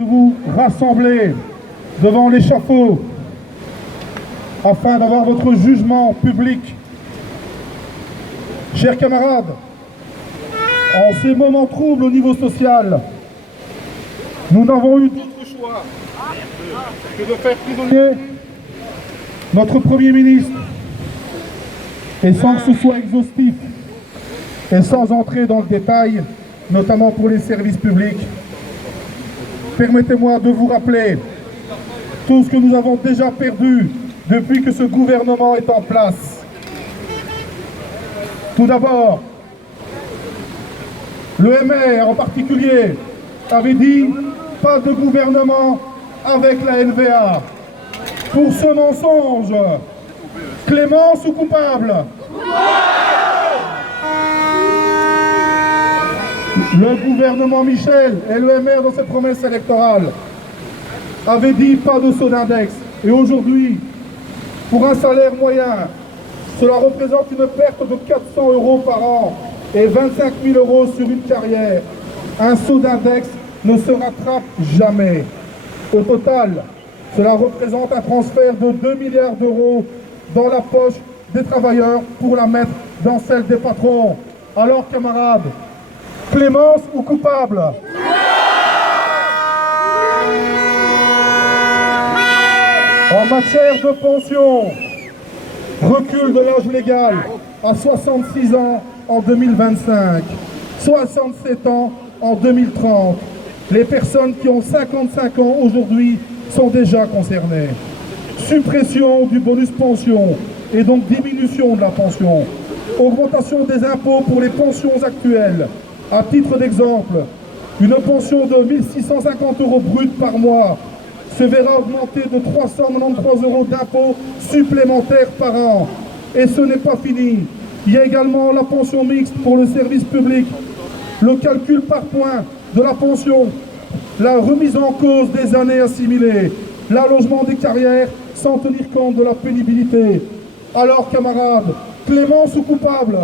de vous rassembler devant l'échafaud afin d'avoir votre jugement public. Chers camarades, en ces moments troubles au niveau social, nous n'avons eu d'autre choix que de faire prisonnier notre Premier ministre. Et sans que ce soit exhaustif et sans entrer dans le détail, notamment pour les services publics, permettez-moi de vous rappeler tout ce que nous avons déjà perdu depuis que ce gouvernement est en place. Tout d'abord, le MR en particulier avait dit « pas de gouvernement avec la NVA ». Pour ce mensonge, clémence ou coupable? Le gouvernement Michel et le MR dans ses promesses électorales avaient dit pas de saut d'index. Et aujourd'hui, pour un salaire moyen, cela représente une perte de 400 € par an et 25 000 € sur une carrière. Un saut d'index ne se rattrape jamais. Au total, cela représente un transfert de 2 milliards d'euros dans la poche des travailleurs pour la mettre dans celle des patrons. Alors, camarades, clémence ou coupable? En matière de pension, recul de l'âge légal à 66 ans en 2025, 67 ans en 2030. Les personnes qui ont 55 ans aujourd'hui sont déjà concernées. Suppression du bonus pension et donc diminution de la pension. Augmentation des impôts pour les pensions actuelles. À titre d'exemple, une pension de 1 650 € brut par mois se verra augmenter de 393 € d'impôts supplémentaires par an. Et ce n'est pas fini. Il y a également la pension mixte pour le service public, le calcul par points de la pension, la remise en cause des années assimilées, l'allongement des carrières sans tenir compte de la pénibilité. Alors, camarades, clémence ou coupable?